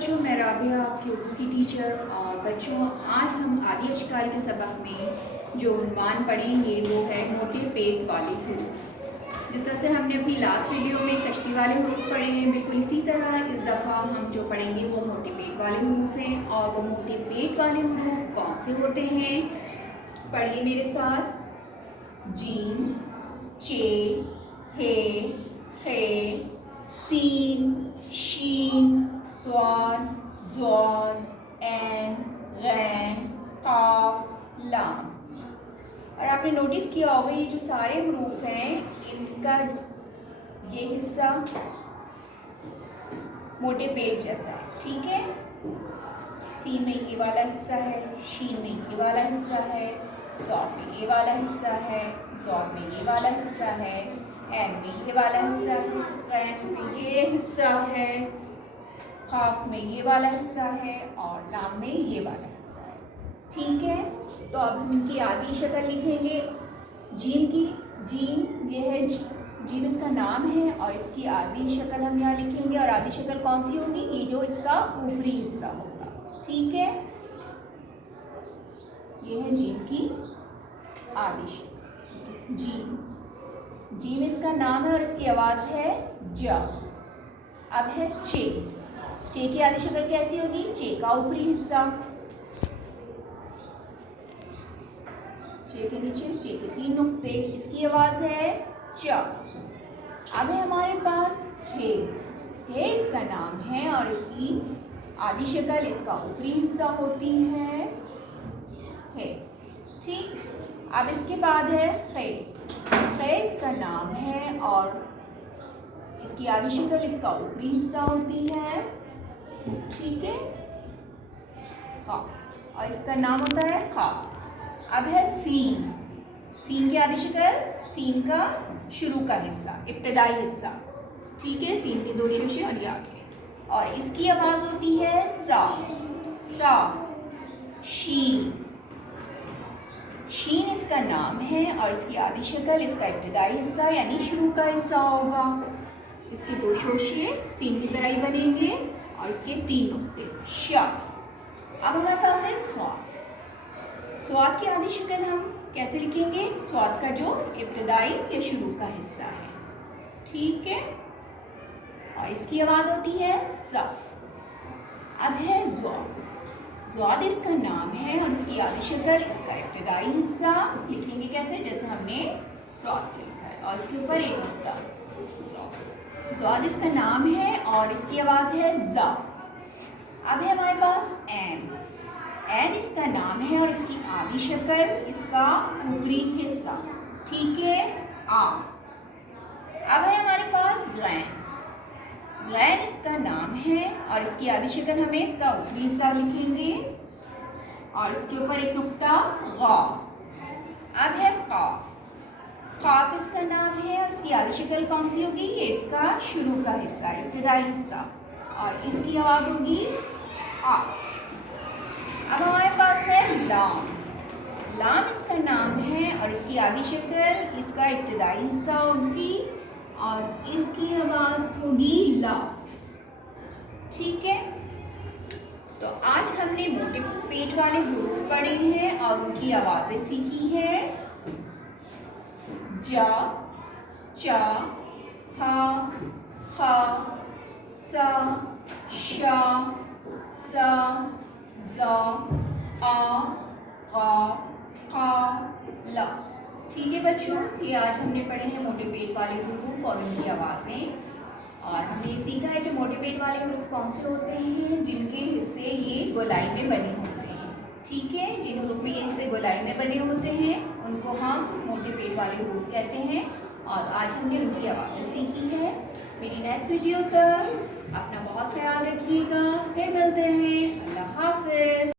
बच्चों, मैं राबिया आपकी उर्दू की टीचर। और बच्चों, आज हम आदि अशकाल के सबक में जो उन्वान पढ़ेंगे वो है मोटे पेट वाले हरूफ। जिस तरह से हमने अपनी लास्ट वीडियो में कश्ती वाले हरूफ पढ़े हैं, बिल्कुल इसी तरह इस दफ़ा हम जो पढ़ेंगे वो मोटे पेट वाले हरूफ हैं। और वो मोटे पेट वाले हरूफ कौन से होते हैं, पढ़िए मेरे साथ। जीम, चे, हे, खे, सीन, शीन, स्वाद, ज़ॉद, ऐन, गैन, काफ, लाम। और आपने नोटिस किया होगा ये जो सारे हरूफ हैं इनका ये हिस्सा मोटे पेट जैसा है, ठीक है। सीन में ये वाला हिस्सा है, शीन में ये वाला हिस्सा है, स्वाद में ये वाला हिस्सा है, ज़ॉद में ये वाला हिस्सा है, ऐन में ये वाला हिस्सा है, गैन में ये हिस्सा है, काफ में ये वाला हिस्सा है और लाम में ये वाला हिस्सा है, ठीक है। तो अब हम इनकी आदि शक्ल लिखेंगे। जीम की, जीम ये है, जीम इसका नाम है और इसकी आदि शक्ल हम यहाँ लिखेंगे। और आदि शक्ल कौन सी होगी, ये जो इसका ऊपरी हिस्सा होगा, ठीक है। ये है जीम की आदि शक्ल, जीम। जीम इसका नाम है और इसकी आवाज़ है ज। अब है चे। चे की आदि शक्ल कैसी होगी, चे का ऊपरी हिस्सा, चे के नीचे चे के 3 नुक्ते, इसकी आवाज़ है च। अब है हमारे पास हे। हे इसका नाम है और इसकी आदि शक्ल इसका ऊपरी हिस्सा होती है, है, ठीक। अब इसके बाद है खे। खे इसका नाम है और इसकी आदि शक्ल इसका ऊपरी हिस्सा होती है, ठीक है, खा। और इसका नाम होता है खा। अब है सीन। सीन की आदि शक्ल सीन का शुरू का हिस्सा, इब्तदाई हिस्सा, ठीक है। सीन के 2 शेषे और ये आगे, और इसकी आवाज़ होती है सा। सा, शीन। शीन इसका नाम है और इसकी आदि शक्ल इसका इब्तदाई हिस्सा यानी शुरू का हिस्सा होगा। इसके 2 शोशे सीन की तरह ही बनेंगे और इसके 3 नुक्ते, श। अब हमारे पास है स्वाद। स्वाद की आदि शक्ल हम कैसे लिखेंगे, स्वाद का जो इब्तदाई या शुरू का हिस्सा है, ठीक है। और इसकी आवाज़ होती है स। अब है ज़ॉद। ज़ॉद इसका नाम है और इसकी आदि शक्ल इसका इब्तदाई हिस्सा लिखेंगे कैसे, जैसे हमने स्वाद के लिखा है और इसके ऊपर एक नुक्ता, ज़ॉद। ज़ॉद इसका नाम है और इसकी आवाज़ है ज़ा। अब है हमारे पास ऐन। ऐन इसका नाम है और इसकी आदि शक्ल इसका ऊपरी हिस्सा, ठीक है, आ। अब है हमारे पास गैन। गैन इसका नाम है और इसकी आदि शक्ल हमें इसका ऊपरी हिस्सा लिखेंगे और इसके ऊपर एक नुक्ता, गा। अब है काफ। काफ इसका नाम है और इसकी आदि शक्ल कौन सी होगी, ये इसका शुरू का हिस्सा, इब्तदाई हिस्सा, और इसकी आवाज़ होगी आ। अब हमारे पास है लाम। लाम इसका नाम है और इसकी आदि शक्ल इसका इब्तदाई हिस्सा होगी और इसकी आवाज़ होगी ला, ठीक है। तो आज हमने मोटे पेट वाले हरूफ पढ़े हैं और उनकी आवाज़ें सीखी हैं। जा, चा, हा, खा, सा, शा, सा, ज़ा, आ, गा, का, ला, ठीक है बच्चों। ये आज हमने पढ़े हैं मोटे पेट वाले हरूफ और उनकी आवाज़ें। और हमने ये सीखा है कि मोटे पेट वाले हरूफ कौन से होते हैं, जिनके हिस्से ये गोलाई में बने होते हैं, ठीक है। जिन हरूफ में ये हिस्से गोलाई में बने होते हैं उनको हम मोटे पेट वाले हरूफ कहते हैं। और आज हमने उनकी आवाज़ें सीखी है। मेरी नेक्स्ट वीडियो तक अपना बहुत ख्याल रखिएगा, फिर मिलते हैं। अल्लाह हाफ़िज़।